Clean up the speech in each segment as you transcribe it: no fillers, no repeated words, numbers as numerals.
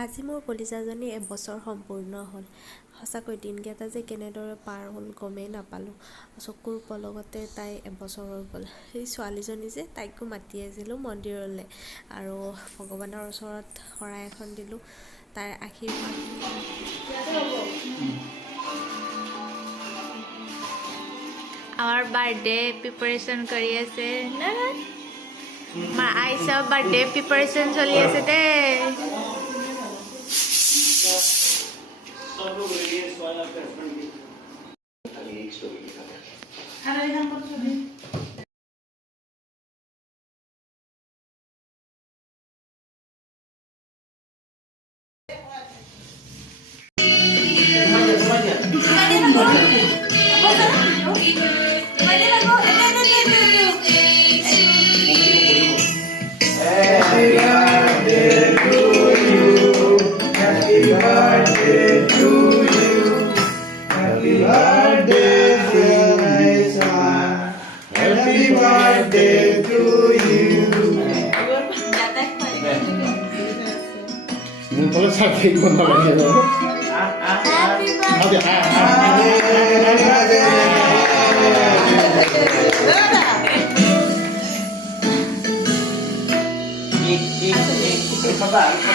আজি মোৰ কলিজাজনী এবছৰ সম্পূৰ্ণ হ'ল। সঁচাকৈ দিনকেইটা যে কেনেদৰে পাৰ হ'ল গমেই নাপালোঁ। চকুৰ পলকতে তাই এবছৰ হৈ গ'ল। সেই ছোৱালীজনী যে তাইকো মাতি আছিলোঁ মন্দিৰলৈ আৰু ভগৱানৰ ওচৰত শৰাই এখন দিলোঁ, তাইৰ আশীৰ্বাদ। Our birthday preparation কৰি আছে না মা আইছা বাৰ্থডে প্ৰিপাৰেচন চলি আছে দে सब लोग रेडी है सवाल आपके हस्बैंड की खाली एक स्टोरी लिखा है अरे हम को तो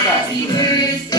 Happy birthday.